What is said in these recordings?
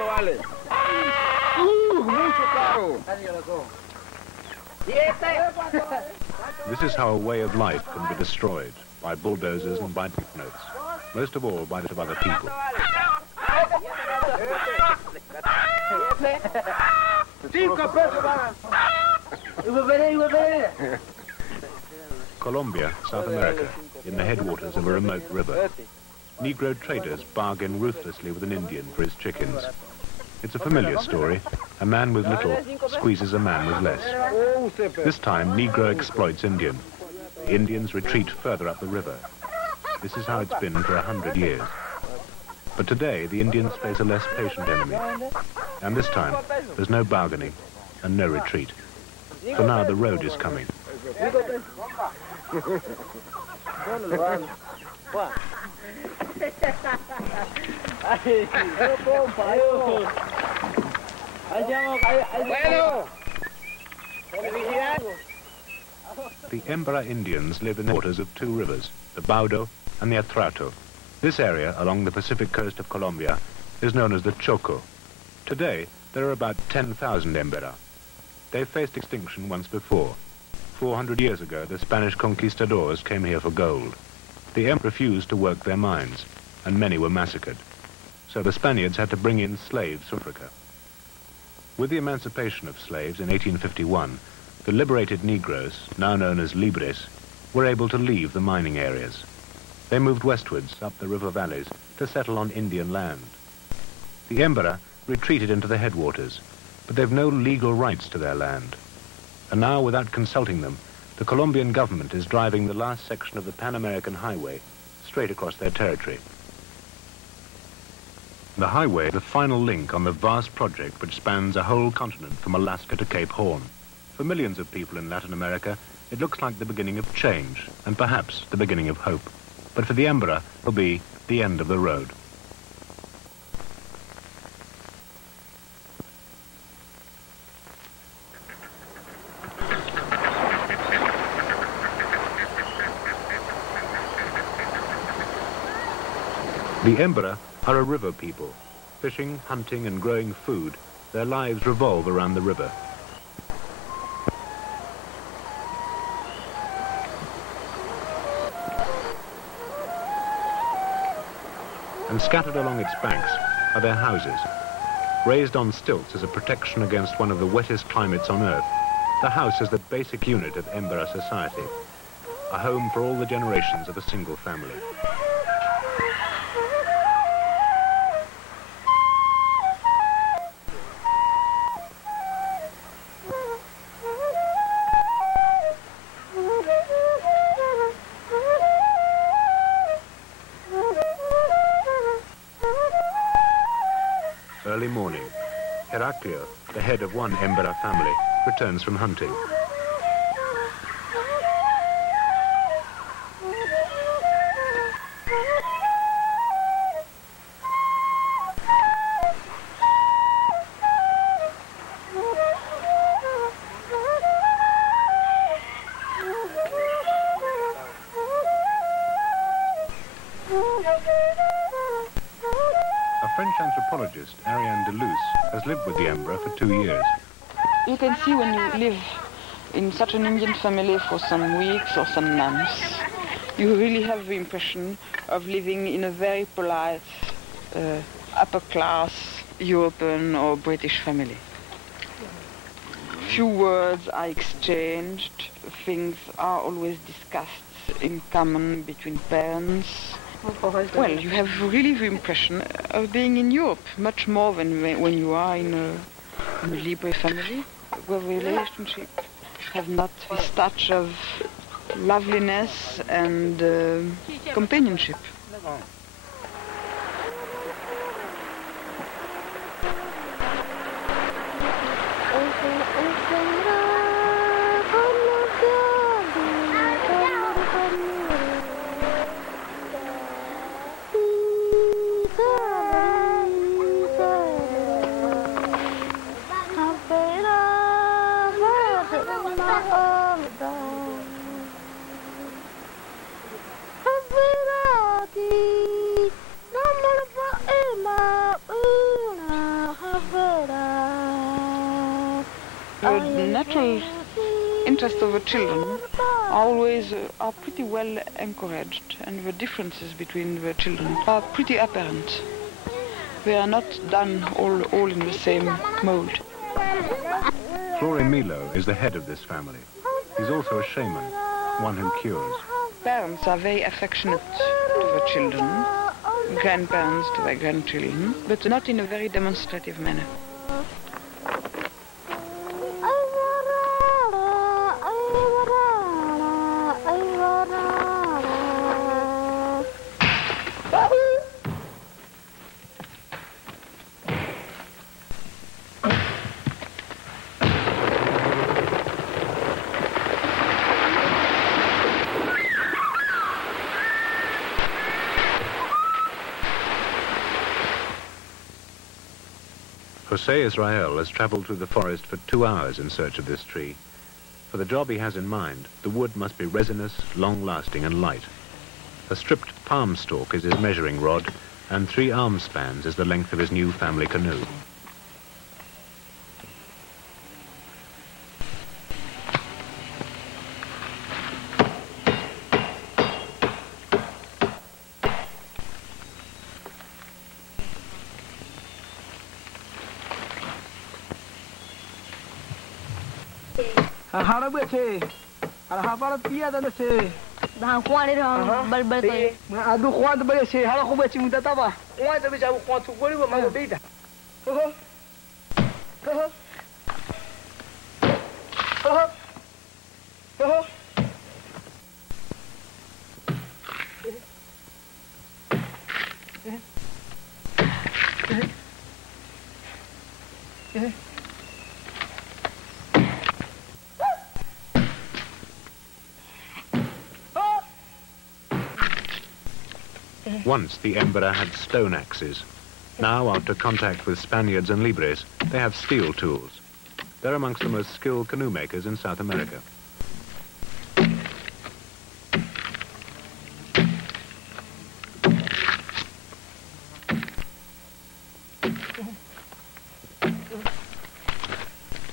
¿Cuánto vale? Mucho caro. This is how a way of life can be destroyed by bulldozers and by banknotes, most of all by that of other people. Colombia, South America, in the headwaters of a remote river. Negro traders bargain ruthlessly with an Indian for his chickens. It's a familiar story. A man with little squeezes a man with less. This time, Negro exploits Indian. The Indians retreat further up the river. This is how it's been for 100 years. But today, the Indians face a less patient enemy. And this time, there's no bargaining and no retreat. For now, the road is coming. The Embera Indians live in the waters of two rivers, the Baudo and the Atrato. This area along the Pacific coast of Colombia is known as the Choco. Today, there are about 10,000 Embera. They faced extinction once before. 400 years ago, the Spanish conquistadors came here for gold. The Embera refused to work their mines, and many were massacred. So the Spaniards had to bring in slaves from Africa. With the emancipation of slaves in 1851, the liberated Negroes, now known as Libres, were able to leave the mining areas. They moved westwards up the river valleys to settle on Indian land. The Embera retreated into the headwaters, but they've no legal rights to their land. And now, without consulting them, the Colombian government is driving the last section of the Pan-American Highway straight across their territory. The highway is the final link on the vast project which spans a whole continent from Alaska to Cape Horn. For millions of people in Latin America, it looks like the beginning of change, and perhaps the beginning of hope. But for the Embera, it'll be the end of the road. The Embera are a river people. Fishing, hunting, and growing food, their lives revolve around the river. And scattered along its banks are their houses. Raised on stilts as a protection against one of the wettest climates on Earth, the house is the basic unit of Embera society, a home for all the generations of a single family. Early morning, Heraclio, the head of one Embera family, returns from hunting. French anthropologist Ariane Deleuze has lived with the Embera for 2 years. You can see when you live in such an Indian family for some weeks or some months, you really have the impression of living in a very polite, upper-class European or British family. Few words are exchanged, things are always discussed in common between parents. Well, you have really the impression of being in Europe, much more than when you are in a Libre family, where the relationship have not this touch of loveliness and companionship. The natural interests of the children are pretty well encouraged, and the differences between the children are pretty apparent. They are not done all in the same mold. Flore Milo is the head of this family. He's also a shaman, one who cures. Parents are very affectionate to the children, grandparents to their grandchildren, but not in a very demonstrative manner. Jose Israel has travelled through the forest for 2 hours in search of this tree. For the job he has in mind, the wood must be resinous, long-lasting and light. A stripped palm stalk is his measuring rod, and 3 arm spans is the length of his new family canoe. Hara bete, hara hara pia dan se. Dah kuan ni dah bal. Adu kuan tu balik se, hara aku baca minta tapa. Kuan tu bisa kuan tu boleh buat mahu beda. Once the Embera had stone axes. Now, after contact with Spaniards and Libres, they have steel tools. They're amongst the most skilled canoe makers in South America.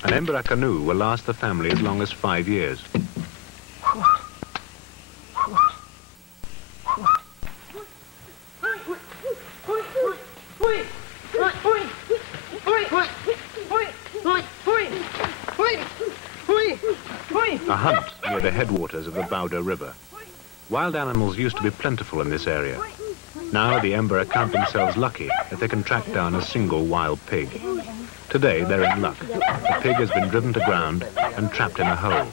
An Embera canoe will last the family as long as 5 years. A hunt near the headwaters of the Baudo River. Wild animals used to be plentiful in this area. Now the Embera count themselves lucky if they can track down a single wild pig. Today they're in luck. The pig has been driven to ground and trapped in a hole.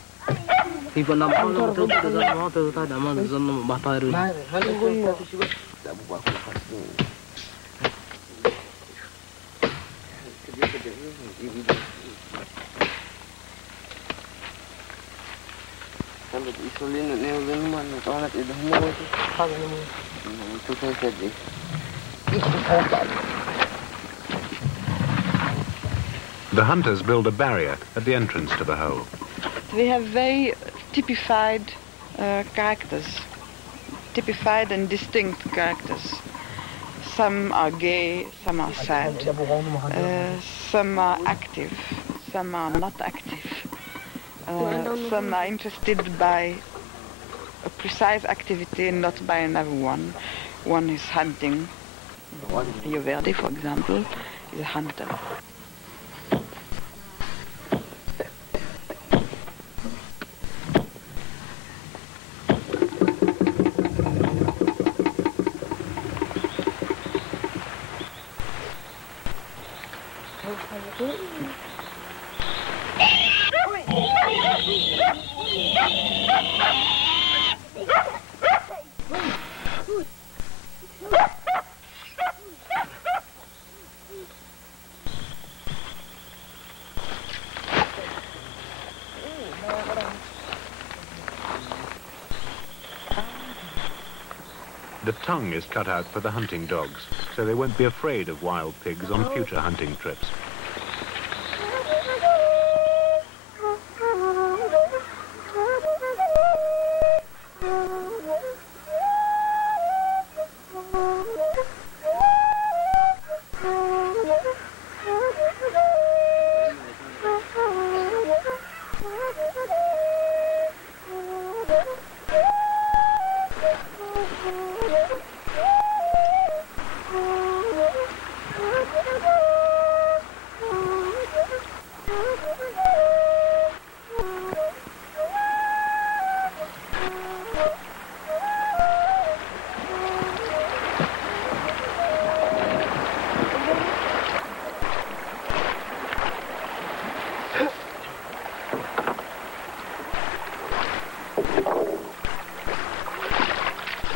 The hunters build a barrier at the entrance to the hole. They have very typified characters, typified and distinct characters. Some are gay, some are sad, some are active, some are not active. Some are interested by a precise activity and not by another one. One is hunting. Rio Verde, for example, is a hunter. The tongue is cut out for the hunting dogs, so they won't be afraid of wild pigs on future hunting trips.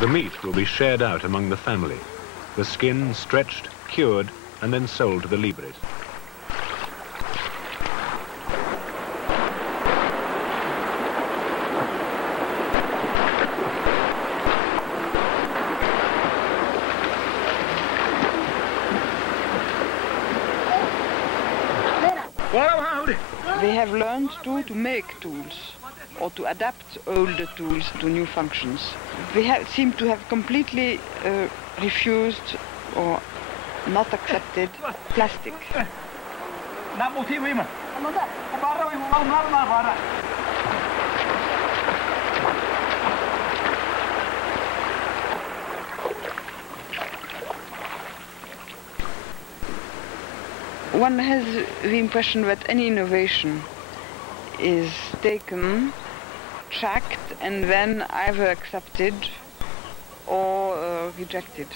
The meat will be shared out among the family, the skin stretched, cured, and then sold to the libres. They have learned to make tools or to adapt older tools to new functions. They seem to have completely refused or not accepted plastic. One has the impression that any innovation is taken, tracked, and then either accepted or rejected.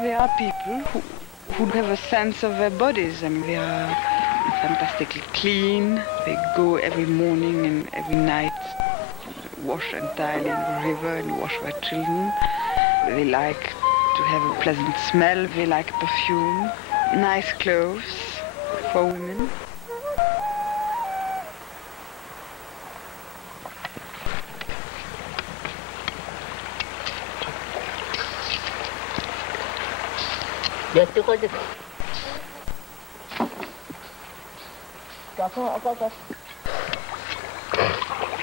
There are people who have a sense of their bodies. I mean, they are fantastically clean. They go every morning and every night, wash entirely in the river and wash their children. They like to have a pleasant smell. They like perfume, nice clothes for women.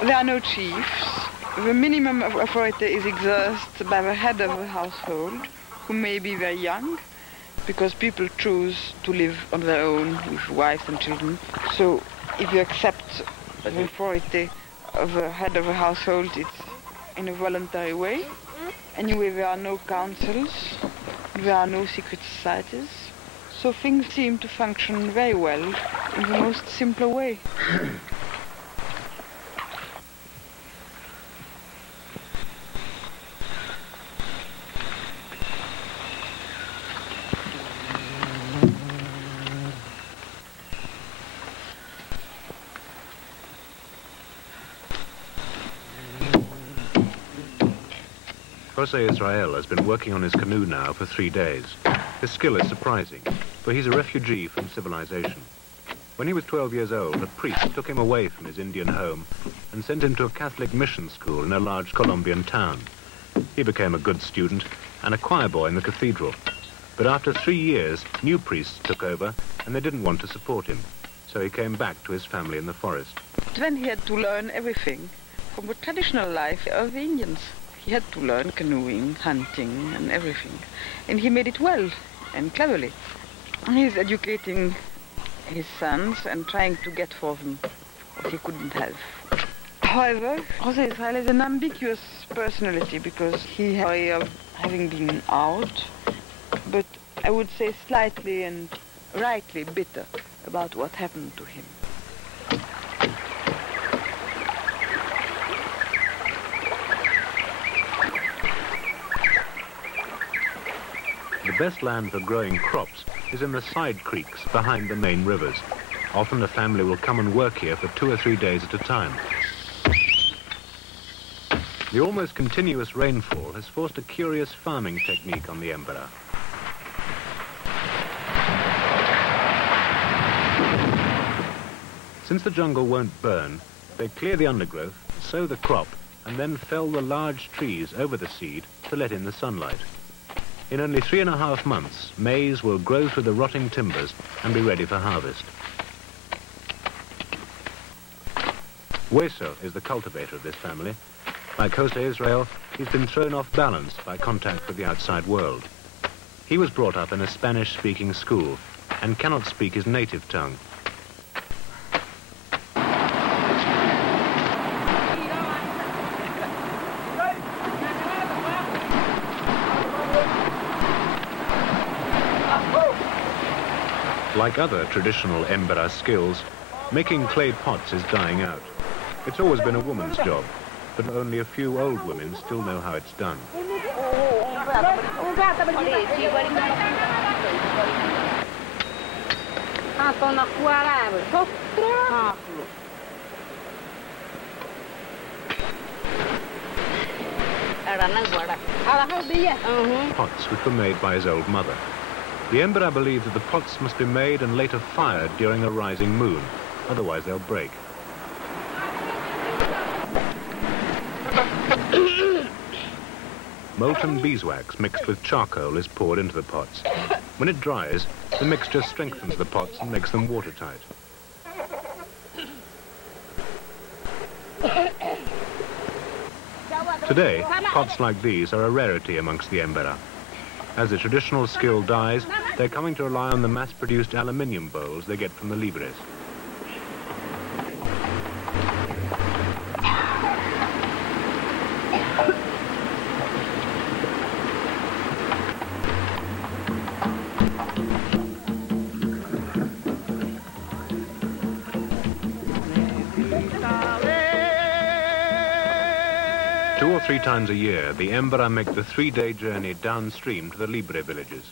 There are no chiefs. The minimum of authority is exerted by the head of the household, who may be very young, because people choose to live on their own with wives and children. So if you accept the authority of the head of the household, it's in a voluntary way. Anyway, there are no councils, there are no secret societies. So things seem to function very well in the most simple way. Jose Israel has been working on his canoe now for 3 days. His skill is surprising, for he's a refugee from civilization. When he was 12 years old, a priest took him away from his Indian home and sent him to a Catholic mission school in a large Colombian town. He became a good student and a choir boy in the cathedral. But after 3 years, new priests took over and they didn't want to support him. So he came back to his family in the forest. Then he had to learn everything from the traditional life of the Indians. He had to learn canoeing, hunting, and everything. And he made it well and cleverly. He's educating his sons and trying to get for them what he couldn't have. However, Jose Israel is an ambiguous personality because he has a way of having been out, but I would say slightly and rightly bitter about what happened to him. The best land for growing crops is in the side creeks behind the main rivers. Often a family will come and work here for 2 or 3 days at a time. The almost continuous rainfall has forced a curious farming technique on the Embera. Since the jungle won't burn, they clear the undergrowth, sow the crop, and then fell the large trees over the seed to let in the sunlight. In only 3.5 months, maize will grow through the rotting timbers and be ready for harvest. Hueso is the cultivator of this family. Like Jose Israel, he's been thrown off balance by contact with the outside world. He was brought up in a Spanish-speaking school and cannot speak his native tongue. Like other traditional Emberas skills, making clay pots is dying out. It's always been a woman's job, but only a few old women still know how it's done. Pots which were made by his old mother. The Embera believe that the pots must be made and later fired during a rising moon, otherwise they'll break. Molten beeswax mixed with charcoal is poured into the pots. When it dries, the mixture strengthens the pots and makes them watertight. Today, pots like these are a rarity amongst the Embera. As the traditional skill dies, they're coming to rely on the mass-produced aluminium bowls they get from the libres. Two or three times a year, the Embera make the 3-day journey downstream to the Libre villages.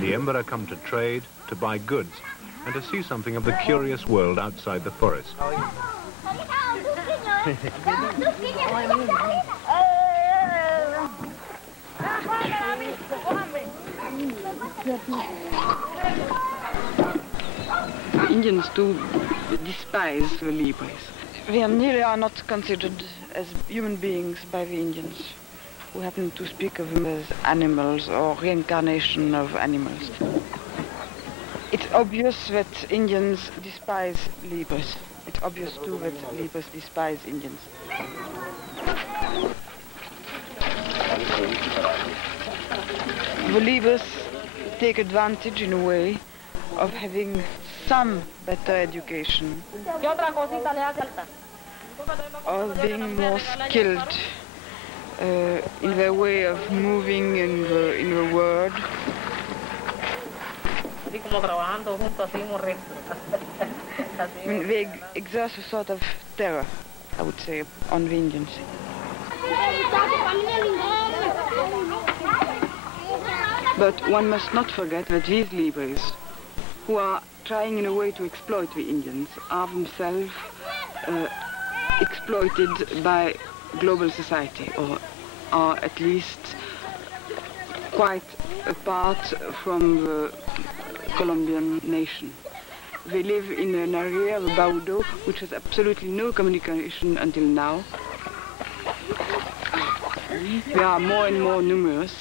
The Embera come to trade, to buy goods, and to see something of the curious world outside the forest. Indians do despise the libres. They nearly are not considered as human beings by the Indians, who happen to speak of them as animals or reincarnation of animals. It's obvious that Indians despise libres. It's obvious too that libres despise Indians. The libres take advantage in a way of having some better education, of being more skilled in their way of moving in the world. I mean, they exert a sort of terror, I would say, on the Indians. But one must not forget that these libres, who are trying in a way to exploit the Indians, are themselves exploited by global society, or are at least quite apart from the Colombian nation. They live in an area, the Baudo, which has absolutely no communication until now. They are more and more numerous.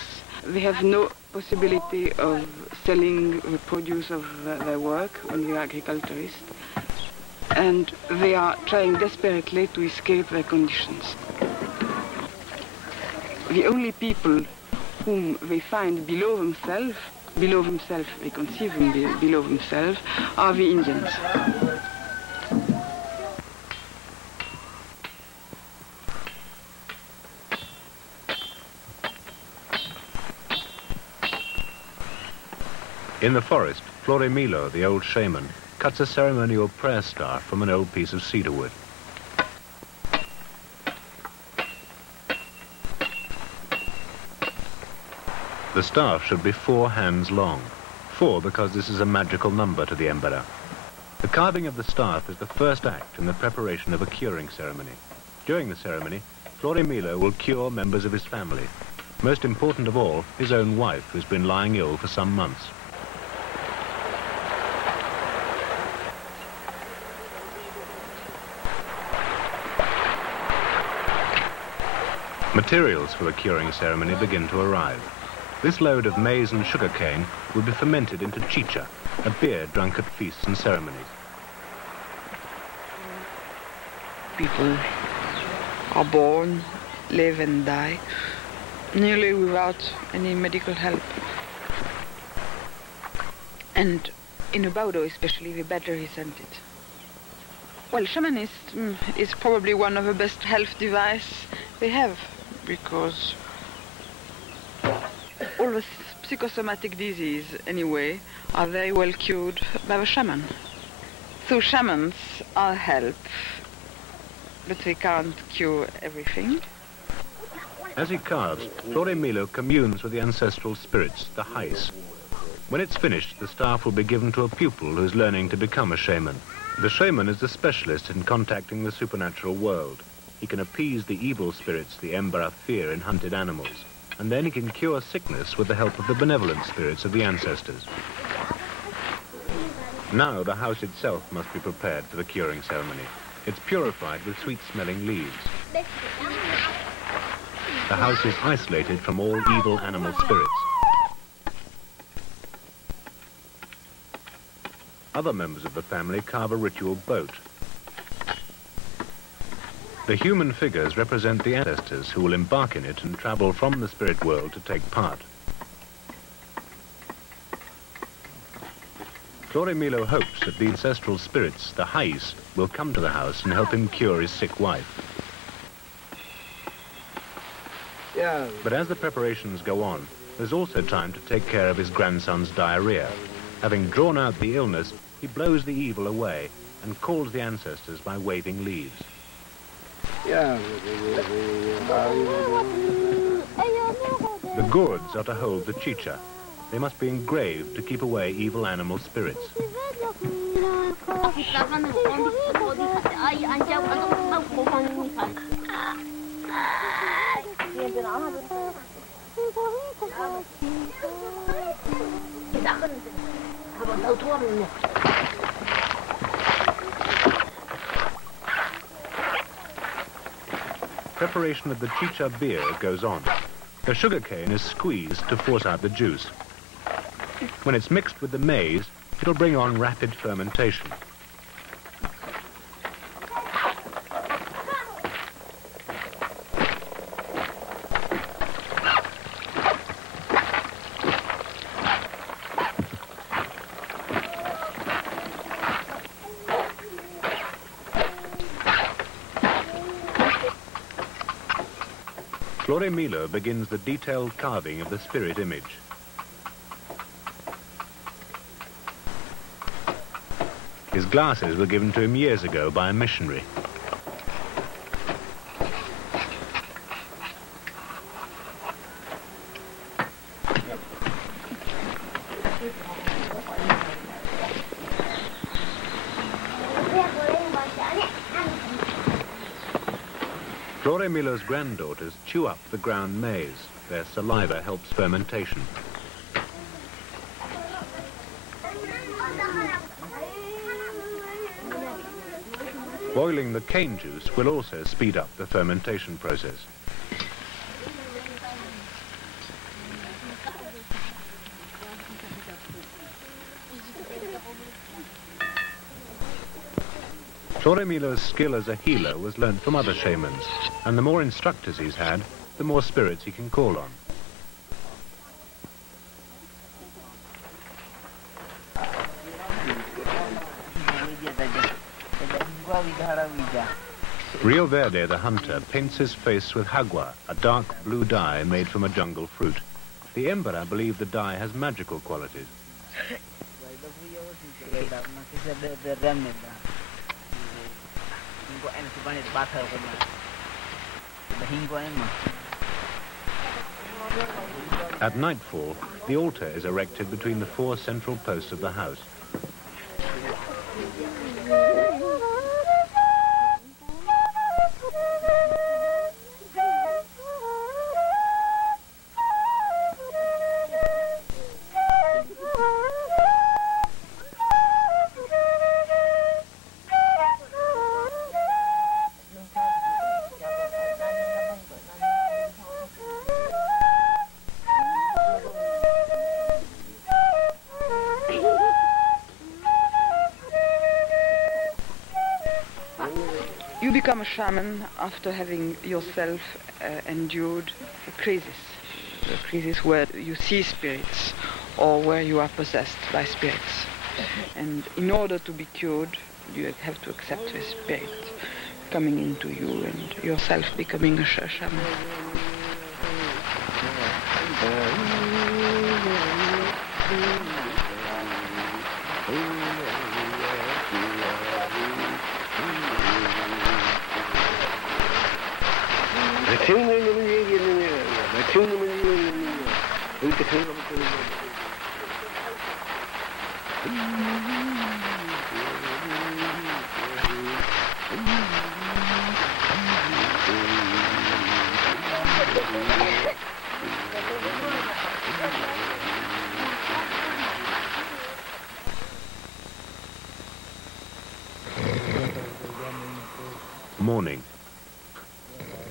They have no possibility of selling the produce of their work when they are agriculturists. And they are trying desperately to escape their conditions. The only people whom they find below themselves, they conceive them below themselves, are the Indians. In the forest, Florimilo, the old shaman, cuts a ceremonial prayer staff from an old piece of cedar wood. The staff should be 4 hands long. 4 because this is a magical number to the Embera. The carving of the staff is the first act in the preparation of a curing ceremony. During the ceremony, Florimilo will cure members of his family. Most important of all, his own wife, who's been lying ill for some months. Materials for the curing ceremony begin to arrive. This load of maize and sugar cane will be fermented into chicha, a beer drunk at feasts and ceremonies. People are born, live and die, nearly without any medical help. And in a Baudo especially, the better he sent it. Well, shamanism is probably one of the best health devices they have, because all the psychosomatic diseases, anyway, are very well cured by the shaman. So shamans are help, but they can't cure everything. As he carves, Flore Milo communes with the ancestral spirits, the Hais. When it's finished, the staff will be given to a pupil who is learning to become a shaman. The shaman is the specialist in contacting the supernatural world. He can appease the evil spirits the Embera fear in hunted animals, and then he can cure sickness with the help of the benevolent spirits of the ancestors. Now the house itself must be prepared for the curing ceremony. It's purified with sweet-smelling leaves. The house is isolated from all evil animal spirits. Other members of the family carve a ritual boat. The human figures represent the ancestors who will embark in it and travel from the spirit world to take part. Flore Milo hopes that the ancestral spirits, the Hais, will come to the house and help him cure his sick wife. Yeah. But as the preparations go on, there's also time to take care of his grandson's diarrhea. Having drawn out the illness, he blows the evil away and calls the ancestors by waving leaves. Yeah. The gourds are to hold the chicha. They must be engraved to keep away evil animal spirits. Preparation of the chicha beer goes on. The sugarcane is squeezed to force out the juice. When it's mixed with the maize, it'll bring on rapid fermentation. Flore Milo begins the detailed carving of the spirit image. His glasses were given to him years ago by a missionary. Flore Milo's granddaughters chew up the ground maize. Their saliva helps fermentation. Boiling the cane juice will also speed up the fermentation process. Flore Milo's skill as a healer was learnt from other shamans, and the more instructors he's had, the more spirits he can call on. Rio Verde, the hunter, paints his face with hagua, a dark blue dye made from a jungle fruit. The Embera believe the dye has magical qualities. At nightfall, the altar is erected between the four central posts of the house. a shaman after having yourself endured a crisis where you see spirits or where you are possessed by spirits. And in order to be cured, you have to accept the spirit coming into you and yourself becoming a shaman. Morning.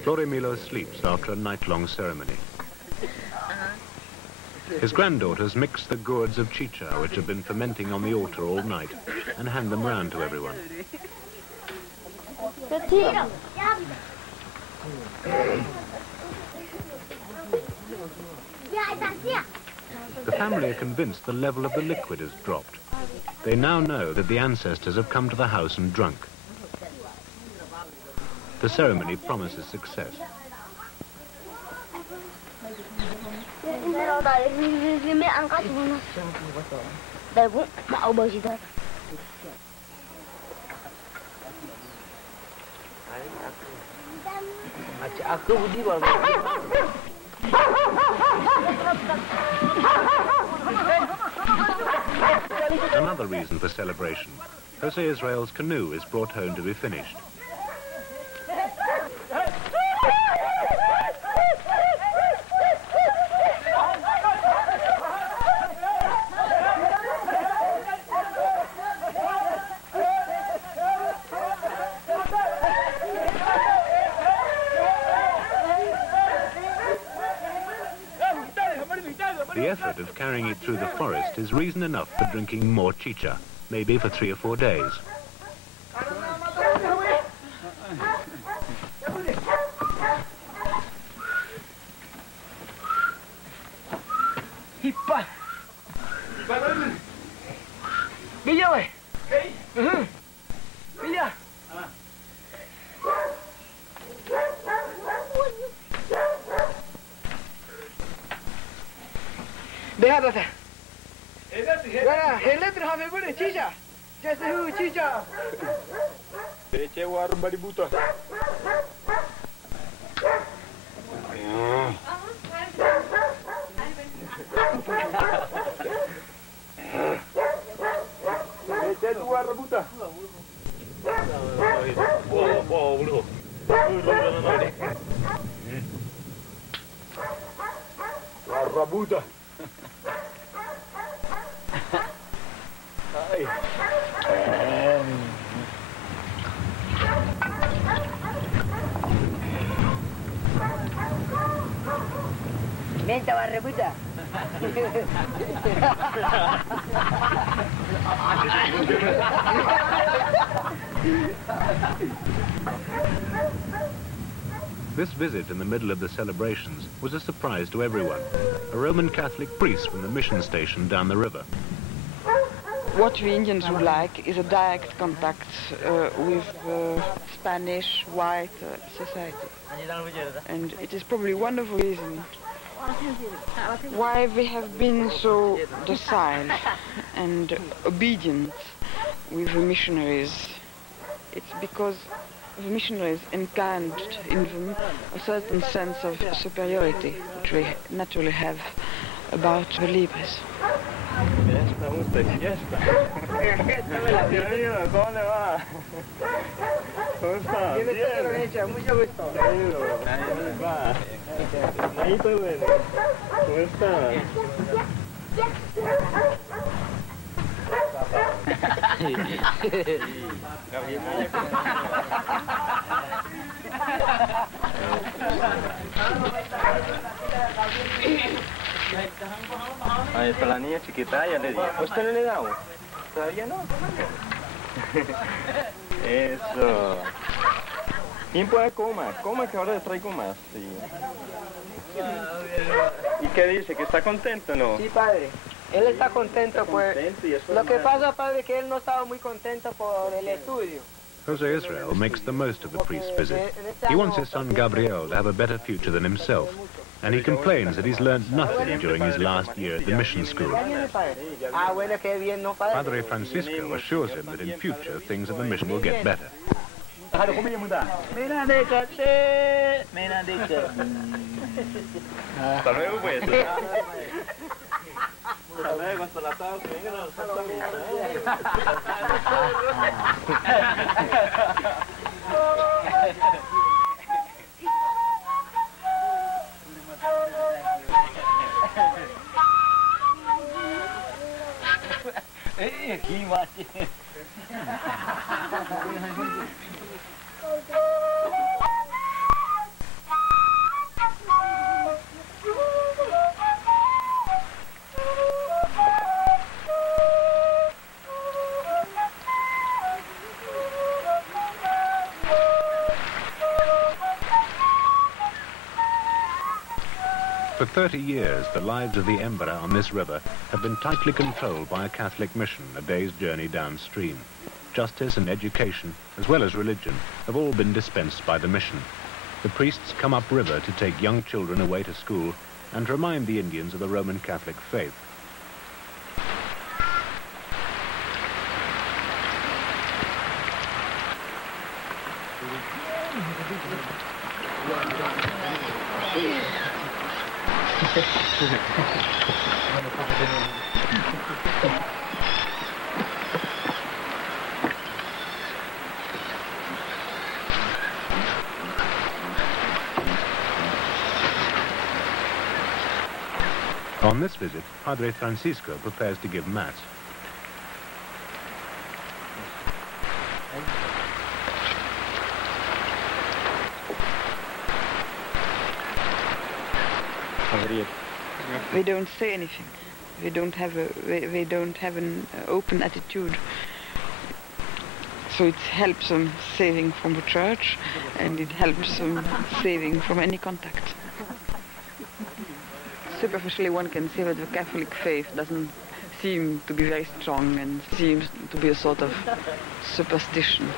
Florimilo sleeps after a night-long ceremony. His granddaughters mix the gourds of chicha, which have been fermenting on the altar all night, and hand them round to everyone. The family are convinced the level of the liquid has dropped. They now know that the ancestors have come to the house and drunk. The ceremony promises success. Another reason for celebration. Jose Israel's canoe is brought home to be finished. The effort of carrying it through the forest is reason enough for drinking more chicha, maybe for 3 or 4 days. Rabuta. Menta barrabuta. This visit in the middle of the celebrations was a surprise to everyone. A Roman Catholic priest from the mission station down the river. What the Indians would like is a direct contact with Spanish white society. And it is probably one of the reasons why they have been so docile and obedient with the missionaries. It's because the missionaries encouraged in them a certain sense of superiority, which we naturally have about the Libres. Ay, para la niña chiquita ya le di. ¿Usted no le da? ¿Todavía no? Eso. Bien pueda coma que ahora le traigo más. Sí. ¿Y qué dice? ¿Que está contento o no? Sí, padre. Él está contento, pues. Lo que pasa, padre, es que él no estaba muy contento por el estudio. Jose Israel makes the most of the priest's visit. He wants his son Gabriel to have a better future than himself, and he complains that he's learned nothing during his last year at the mission school. Padre Francisco assures him that in future things at the mission will get better. Hasta luego, pues. Hasta luego, hasta la tarde. Aquí, mate. For 30 years, the lives of the Embera on this river have been tightly controlled by a Catholic mission a day's journey downstream. Justice and education, as well as religion, have all been dispensed by the mission. The priests come upriver to take young children away to school and remind the Indians of the Roman Catholic faith. On this visit, Padre Francisco prepares to give Mass. They don't say anything. They don't have an open attitude. So it helps them saving from the church, and it helps them saving from any contact. Superficially, one can say that the Catholic faith doesn't seem to be very strong and seems to be a sort of superstition.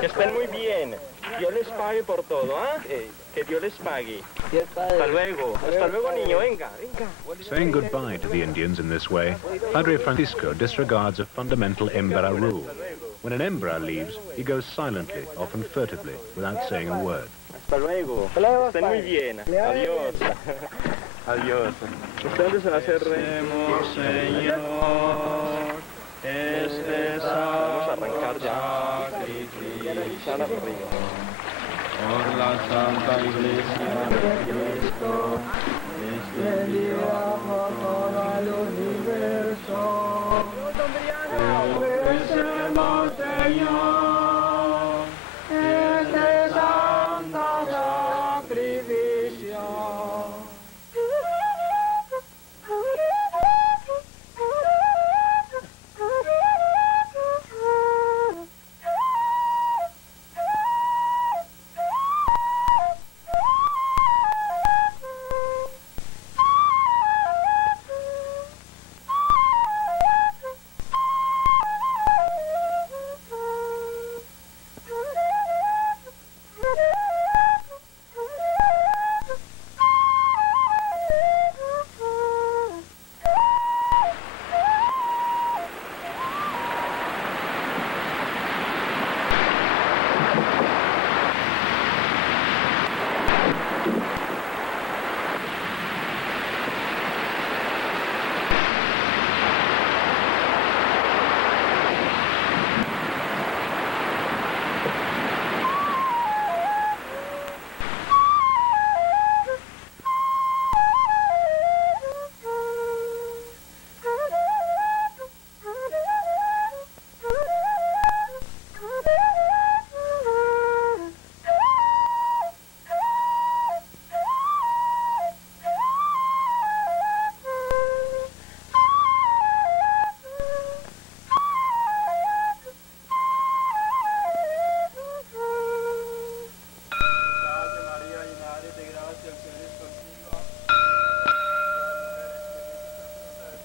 Que estén muy bien. Dios les pague por todo, ¿ah? Que Dios les pague. Hasta luego. Hasta luego, niño. Venga, venga. Saying goodbye to the Indians in this way, Padre Francisco disregards a fundamental Embera rule. When an Embera leaves, he goes silently, often furtively, without saying a word. Hasta luego. Estén muy bien. Adiós. Adiós. Ustedes se la cerremos, Señor. Vamos a arrancar ya. por la Santa Iglesia de Cristo, desde el día por todo el universo, te ofrecemos, Señor, este santo sacrificio.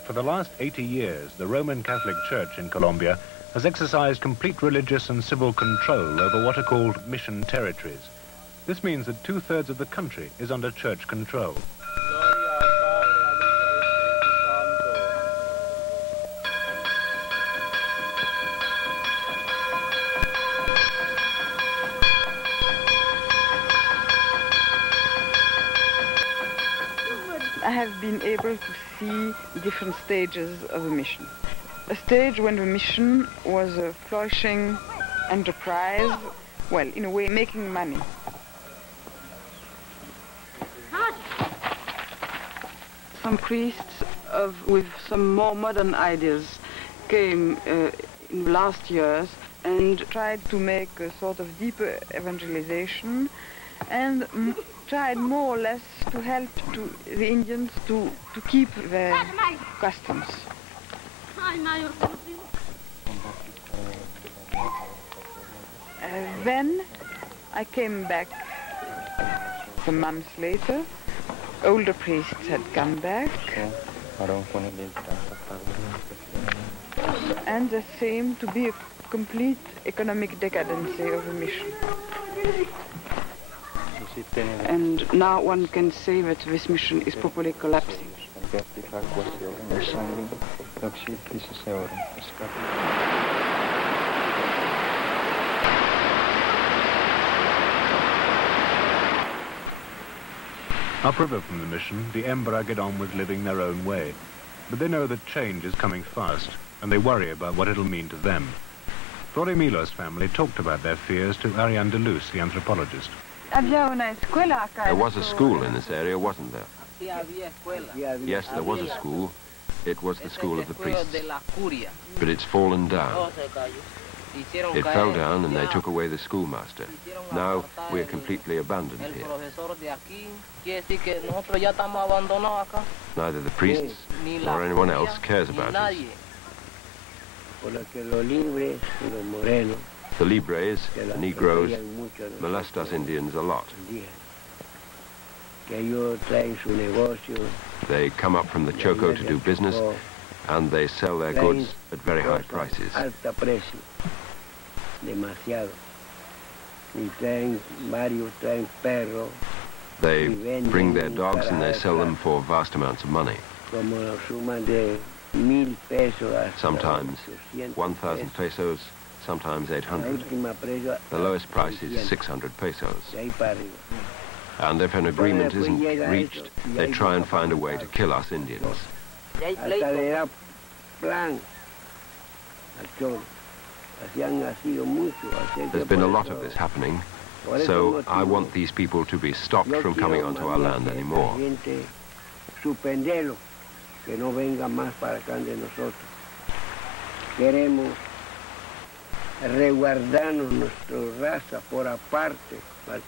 For the last 80 years, the Roman Catholic Church in Colombia has exercised complete religious and civil control over what are called mission territories. This means that 2/3 of the country is under church control. I have been able to see different stages of a mission. A stage when the mission was a flourishing enterprise, well, in a way, making money. Some priests with some more modern ideas came in the last years and tried to make a sort of deeper evangelization and tried more or less to help the Indians to keep their customs. Then I came back some months later. Older priests had come back, and there seemed to be a complete economic decadency of the mission. And now one can say that this mission is properly collapsing. Upriver from the mission, the Emberas get on with living their own way. But they know that change is coming fast, and they worry about what it'll mean to them. Flore Milo's family talked about their fears to Ariane de Luz, the anthropologist. There was a school in this area, wasn't there? Yes, there was a school. It was the school of the priests. But it's fallen down. It fell down and they took away the schoolmaster. Now we're completely abandoned here. Neither the priests nor anyone else cares about us. The Libres, the Negroes, molest us Indians a lot. They come up from the Choco to do business and they sell their goods at very high prices. They bring their dogs and they sell them for vast amounts of money. Sometimes 1,000 pesos, sometimes 800. The lowest price is 600 pesos. And if an agreement isn't reached, they try and find a way to kill us Indians. There's been a lot of this happening. So I want these people to be stopped from coming onto our land anymore.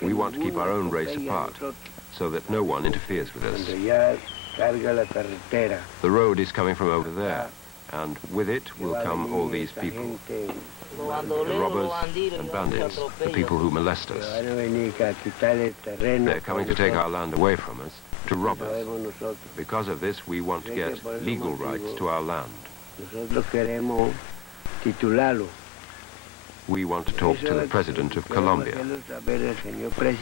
We want to keep our own race apart, so that no one interferes with us. The road is coming from over there, and with it will come all these people. The robbers and bandits, the people who molest us. They're coming to take our land away from us, to rob us. Because of this, we want to get legal rights to our land. We want to talk to the President of Colombia. But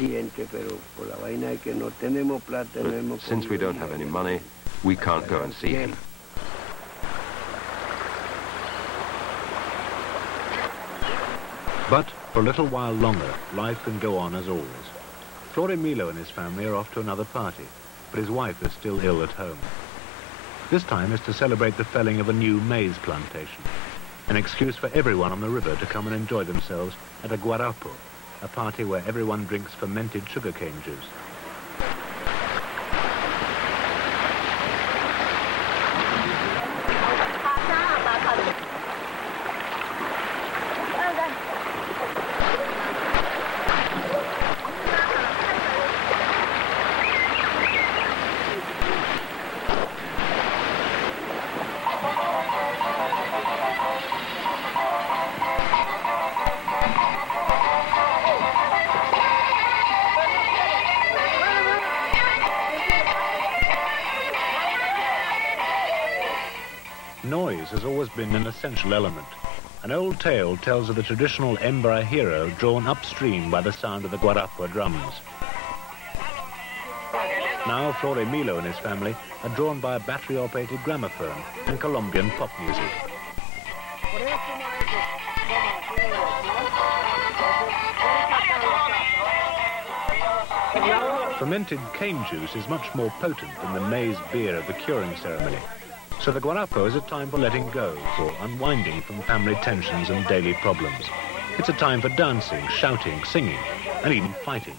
since we don't have any money, we can't go and see him. But for a little while longer, life can go on as always. Florimilo and his family are off to another party, but his wife is still ill at home. This time is to celebrate the felling of a new maize plantation, an excuse for everyone on the river to come and enjoy themselves at a guarapo, a party where everyone drinks fermented sugarcane juice. Noise has always been an essential element. An old tale tells of the traditional Embera hero drawn upstream by the sound of the guarapo drums. Now Florimilo and his family are drawn by a battery-operated gramophone and Colombian pop music. Fermented cane juice is much more potent than the maize beer of the curing ceremony. So the guarapo is a time for letting go, for unwinding from family tensions and daily problems. It's a time for dancing, shouting, singing, and even fighting.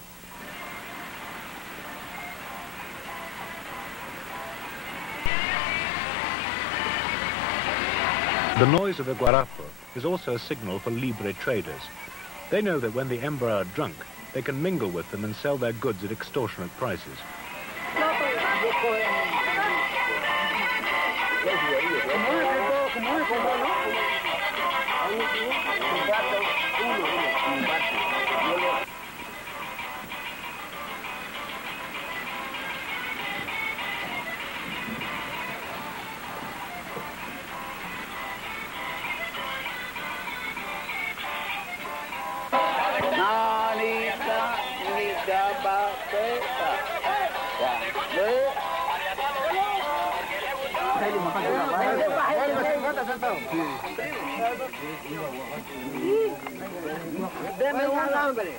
The noise of the guarapo is also a signal for libre traders. They know that when the Embera are drunk, they can mingle with them and sell their goods at extortionate prices. Deme un hambre.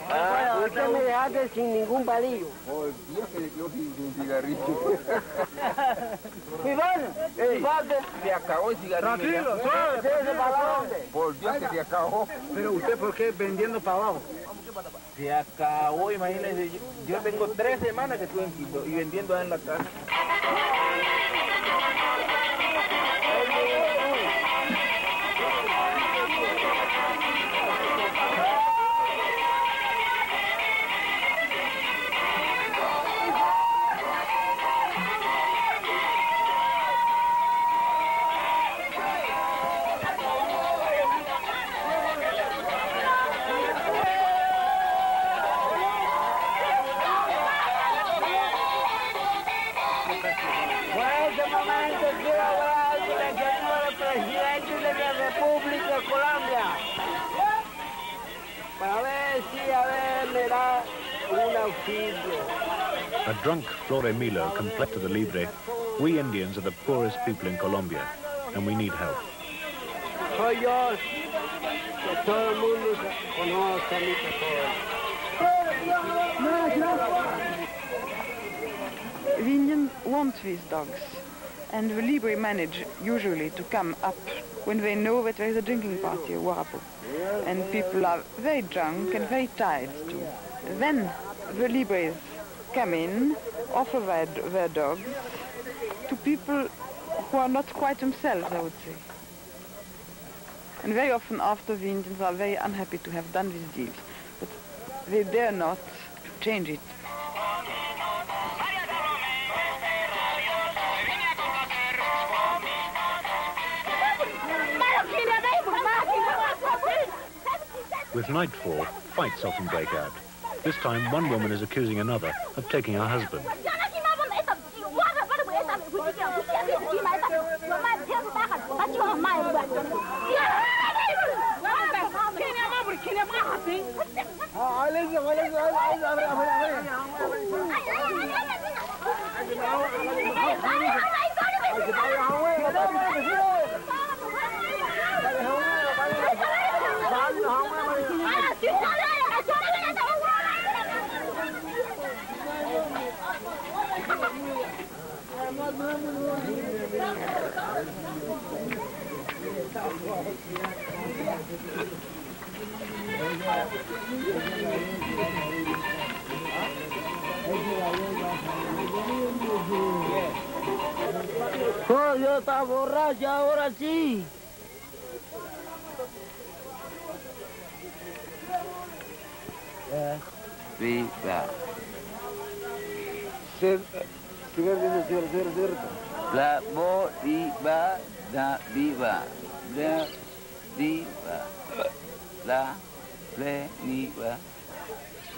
Usted me dejaste sin ningún palillo. Por Dios que yo sin cigarrillo. Se acabó el cigarrillo. Tranquilo, suave, ¿para dónde? Por Dios que se acabó. Pero usted, ¿por qué vendiendo para abajo? Se acabó, imagínense, yo tengo 3 semanas que estuve en Quito y vendiendo allá en la casa. A drunk Florimilo complained to the Libre, we Indians are the poorest people in Colombia, and we need help. The Indians want these dogs, and the Libre manage usually to come up when they know that there is a drinking party, a guarapo. And people are very drunk and very tired too. Then the Libres come in, offer their dogs to people who are not quite themselves, I would say. And very often after, the Indians are very unhappy to have done these deals, but they dare not change it. With nightfall, fights often break out. This time, one woman is accusing another of taking her husband. Oh, yo estaba borracha, ahora sí. Viva. La bo viva, da viva, da viva, la ple niva,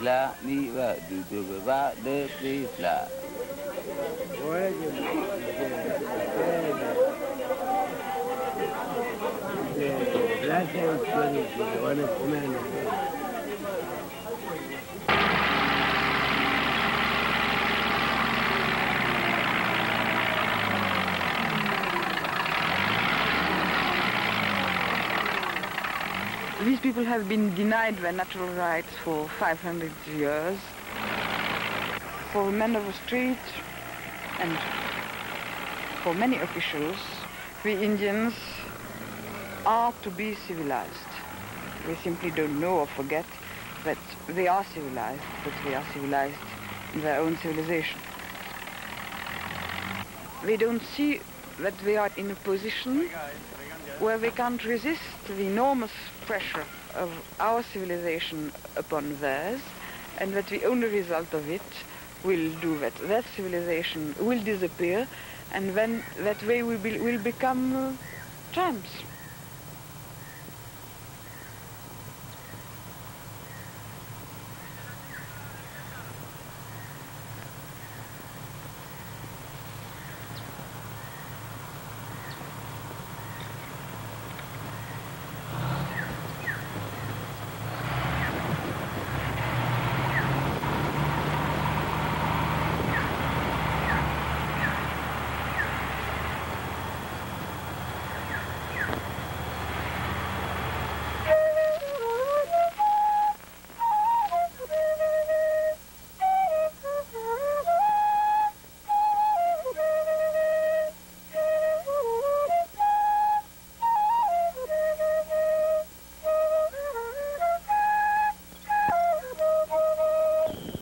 la niva, du va de viva. These people have been denied their natural rights for 500 years. For the men of the street and for many officials, we Indians are to be civilized. They simply don't know or forget that they are civilized, but they are civilized in their own civilization. They don't see that they are in a position where they can't resist the enormous pressure of our civilization upon theirs, and that the only result of it will do that civilization will disappear, and then that way will become tramps.